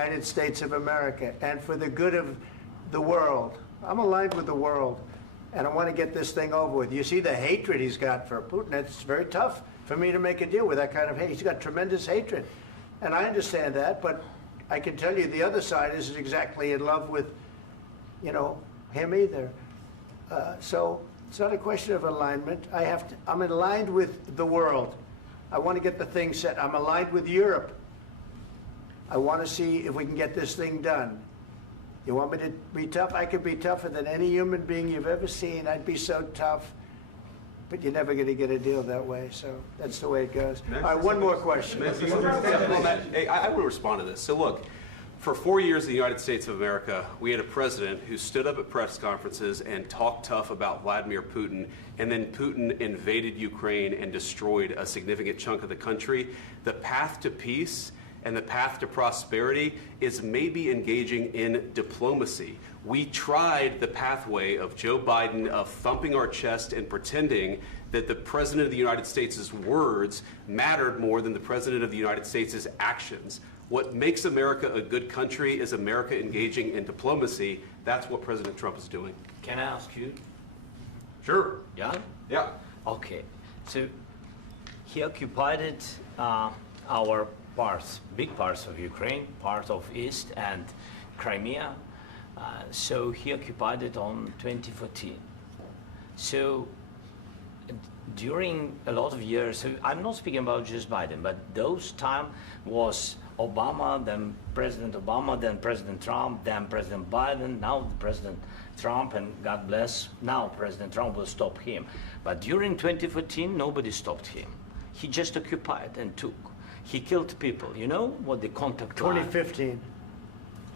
United States of America and for the good of the world. I'm aligned with the world, and I want to get this thing over with. You see the hatred he's got for Putin. It's very tough for me to make a deal with that kind of hate. He's got tremendous hatred, and I understand that, but I can tell you the other side isn't exactly in love with, you know, him either. So it's not a question of alignment. I'm aligned with the world. I want to get the thing set. I'm aligned with Europe. I want to see if we can get this thing done. You want me to be tough? I could be tougher than any human being you've ever seen. I'd be so tough. But you're never going to get a deal that way, so that's the way it goes. All right, one more question. I would respond to this. So look, for 4 years in the United States of America, we had a president who stood up at press conferences and talked tough about Vladimir Putin, and then Putin invaded Ukraine and destroyed a significant chunk of the country. The path to peace and the path to prosperity is maybe engaging in diplomacy. We tried the pathway of Joe Biden, of thumping our chest and pretending that the President of the United States' words mattered more than the President of the United States' actions. What makes America a good country is America engaging in diplomacy. That's what President Trump is doing. Can I ask you? Sure. Yeah? Yeah. Okay. So he occupied our parts, big parts of Ukraine, part of East and Crimea. So he occupied it on 2014. So during a lot of years, so I'm not speaking about just Biden, but those time was Obama, then President Obama, then President Trump, then President Biden, now President Trump, and God bless, now President Trump will stop him. But during 2014, nobody stopped him. He just occupied and took. He killed people. You know what the contact 2015.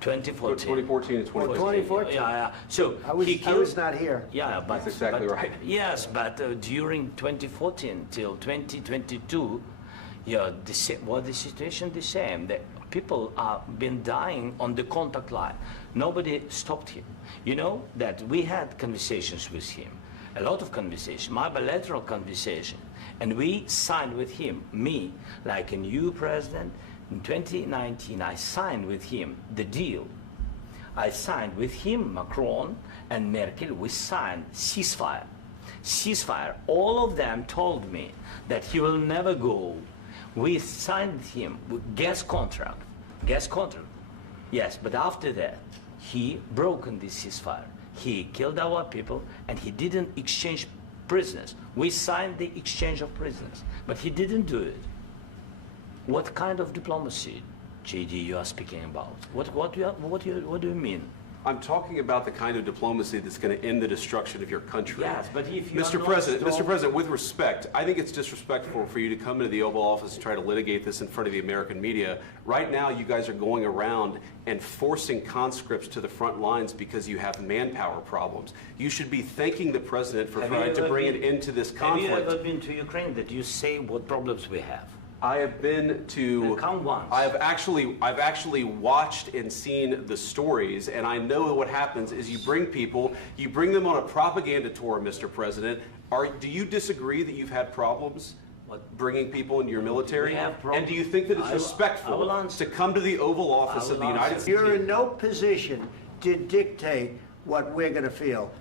2014. 2014 and 2014. 2014. Yeah. So I was not here. Yeah, but that's exactly right. Yes, but during 2014 till 2022, yeah, the situation the same. The people have been dying on the contact line. Nobody stopped him. You know that we had conversations with him, a lot of conversations, my bilateral conversation, and we signed with him, me, like a new president. In 2019, I signed with him the deal. I signed with him, Macron and Merkel, we signed ceasefire. Ceasefire. All of them told me that he will never go. We signed him with gas contract. Gas contract. Yes, but after that, he broken this ceasefire. He killed our people and he didn't exchange prisoners. We signed the exchange of prisoners, but he didn't do it. What kind of diplomacy, JD, you are speaking about? What do you mean? I'm talking about the kind of diplomacy that's going to end the destruction of your country. Yes, but if you Mr. President, with respect, I think it's disrespectful for you to come into the Oval Office and try to litigate this in front of the American media. Right now, you guys are going around and forcing conscripts to the front lines because you have manpower problems. You should be thanking the President for trying to bring an end to this conflict. Have you ever been to Ukraine that you say what problems we have? I have been to. Count once. I've actually watched and seen the stories, and I know what happens is you bring people, you bring them on a propaganda tour, Mr. President. Do you disagree that you've had problems bringing people into your military? And do you think that it's respectful to come to the Oval Office of the United States? You're in no position to dictate what we're going to feel.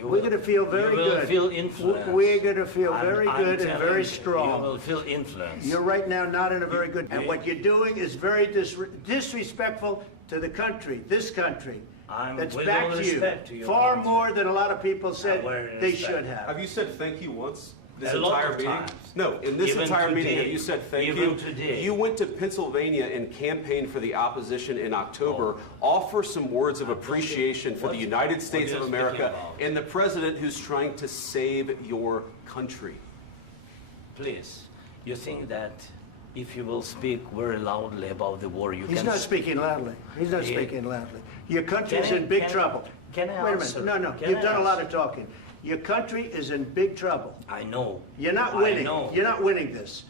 We're going to feel very good. You will feel influenced. We're going to feel very good and very strong. You will feel influenced. You're right now not in a very good... And what you're doing is very disrespectful to the country, this country. That's backed you far more than a lot of people said they should have. Have you said thank you once? This a lot entire of meeting? times. No, in this entire meeting, have you said thank you? Today. You went to Pennsylvania and campaigned for the opposition in October. Offer some words of appreciation for the United States of America and the president who's trying to save your country. Please, you think that if you will speak very loudly about the war, He's not speaking loudly. He's not speaking loudly. Your country's in big trouble. Can I Wait a minute. No, you've done a lot of talking. Your country is in big trouble. I know. You're not winning. You're not winning this.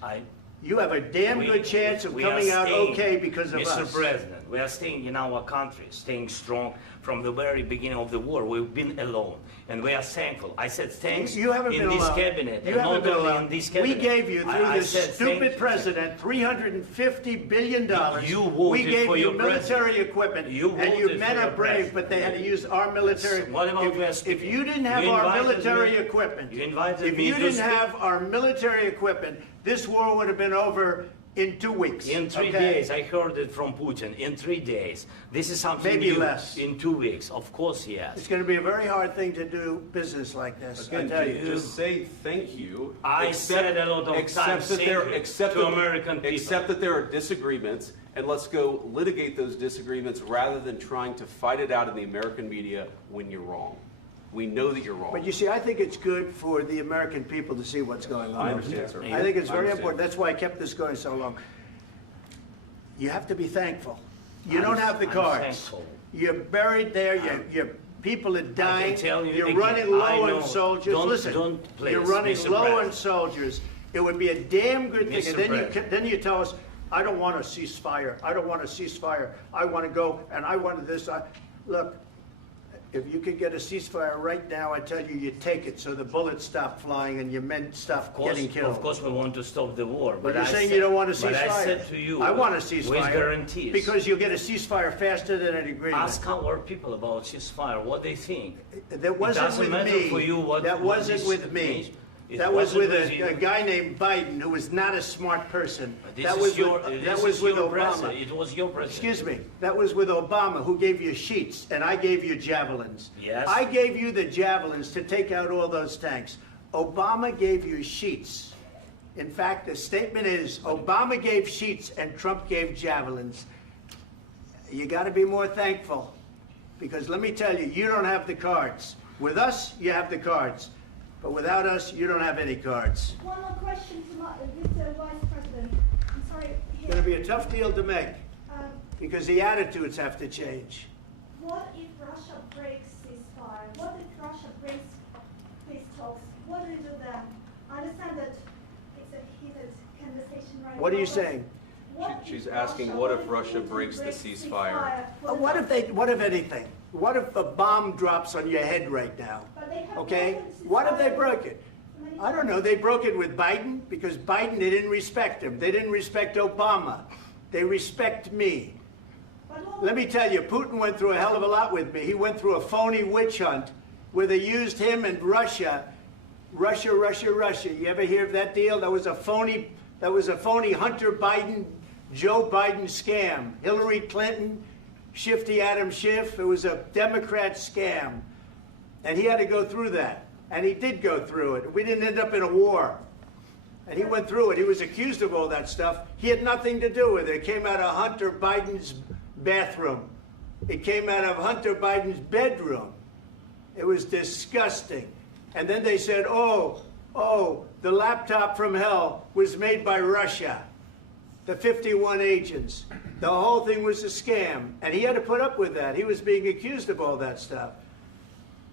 You have a damn good chance of coming out okay because of us. Mr. President, We are staying in our country, staying strong from the very beginning of the war. We've been alone, and we are thankful. I said thanks You haven't in been this alone. cabinet, You and haven't not been only alone. in this cabinet. We gave you, through I this said thank stupid you. president, $350 billion. You voted we gave for you your military president. equipment, You and you voted men for are your brave, president. but they had to use our military. What about West If you didn't have You our invited military me- equipment, you invited if me you to didn't speak- have our military equipment, this war would have been over in 2 weeks. In 3 okay? days, I heard it from Putin. In 3 days, this is something Maybe new. less. In 2 weeks, of course, yes. It's going to be a very hard thing to do business like this. I Again, tell you. just say thank you. I said a lot of times that there- thank you accept to that- American people. Accept that there are disagreements, and let's go litigate those disagreements rather than trying to fight it out in the American media when you're wrong. We know that you're wrong. But you see, I think it's good for the American people to see what's going on. I understand, sir. I think it's I very understand. important. That's why I kept this going so long. You have to be thankful. You don't have the I'm cards. thankful. You're buried there. Your people are dying. tell you You're again, running I low know. on soldiers. Don't- Listen, don't please you're running be low on surprised. soldiers. It would be a damn good thing. Mr. And then President. then you tell us, I don't want a ceasefire. I don't want a ceasefire. I want to go and I want this. Look, if you could get a ceasefire right now, I tell you, you take it so the bullets stop flying and your men stop getting killed. Of course, we want to stop the war. But you're I saying said- you don't want a ceasefire. But I said to you, I want a ceasefire. with guarantees. Because you'll get a ceasefire faster than an agreement. Ask our people about ceasefire, what they think. That wasn't it doesn't with matter me. for you what That what wasn't this with me. means. It That was wasn't with you. a guy named Biden, who was not a smart person. This That is was your, with, this that was is with your Obama. president. It was your president. Excuse me. That was with Obama, who gave you sheets, and I gave you javelins. Yes. I gave you the javelins to take out all those tanks. Obama gave you sheets. In fact, the statement is Obama gave sheets and Trump gave javelins. You got to be more thankful, because let me tell you, you don't have the cards. With us, you have the cards. But without us, you don't have any cards. One more question to Mr. Vice President. I'm sorry. It's going to be a tough deal to make, Um, because the attitudes have to change. what if Russia breaks ceasefire? What if Russia breaks peace talks? What do you do then? I understand that it's a heated conversation right now. What are you but saying? what She's if asking, Russia- what if if Russia Putin breaks the breaks ceasefire? What if anything? What if a bomb drops on your head right now? But they have Okay? broken What if they ceasefire broke it? many I don't know. They broke it with Biden because Biden, they didn't respect him. They didn't respect Obama. They respect me. But what- Let me tell you, Putin went through a hell of a lot with me. He went through a phony witch hunt where they used him and Russia. Russia. You ever hear of that deal? That was a phony Hunter Biden, Joe Biden scam. Hillary Clinton, Shifty Adam Schiff. It was a Democrat scam. And he had to go through that. And he did go through it. We didn't end up in a war. And he went through it. He was accused of all that stuff. He had nothing to do with it. It came out of Hunter Biden's bathroom. It came out of Hunter Biden's bedroom. It was disgusting. And then they said, oh, the laptop from hell was made by Russia. The 51 agents. The whole thing was a scam. And he had to put up with that. He was being accused of all that stuff.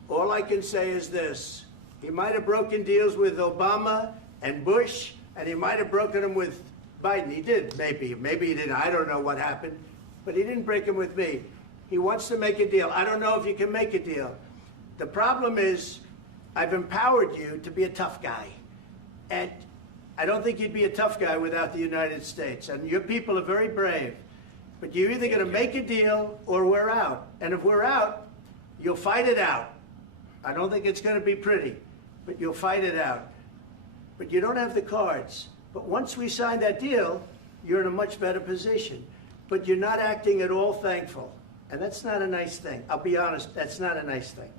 All I can say is this. He might have broken deals with Obama and Bush, and he might have broken them with Biden. He did, maybe. Maybe he didn't. I don't know what happened. But he didn't break them with me. He wants to make a deal. I don't know if you can make a deal. The problem is, I've empowered you to be a tough guy. And I don't think you'd be a tough guy without the United States. And your people are very brave. But you're either going to make a deal or we're out. And if we're out, you'll fight it out. I don't think it's going to be pretty, but you'll fight it out. But you don't have the cards. But once we sign that deal, you're in a much better position. But you're not acting at all thankful. And that's not a nice thing. I'll be honest, that's not a nice thing.